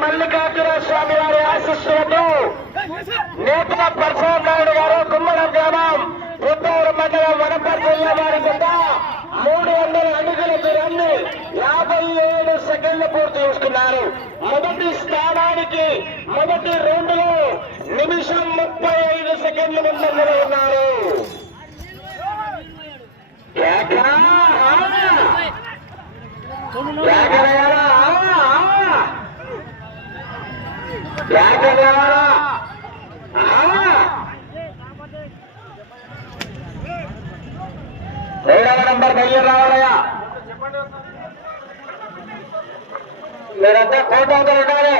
మల్లికార్జున స్వామి వారి ఆశీస్సులతో నేతల ప్రసాద్ నాయుడు గారు గుమ్మడం గ్రామం పుత్తూరు మండలం వనపర్తి జిల్లా వారి కింద 300 అడుగుల దూరాన్ని 57 సెకండ్లు పూర్తి చేసుకున్నారు. మొదటి స్థానానికి మొదటి రౌండ్లో నిమిషం 35 సెకండ్లు ముందంజలో ఉన్నారు. ఏడవ నంబర్ బయ్య రావాలయ్యా, మీరంతా కోట ఉండాలి.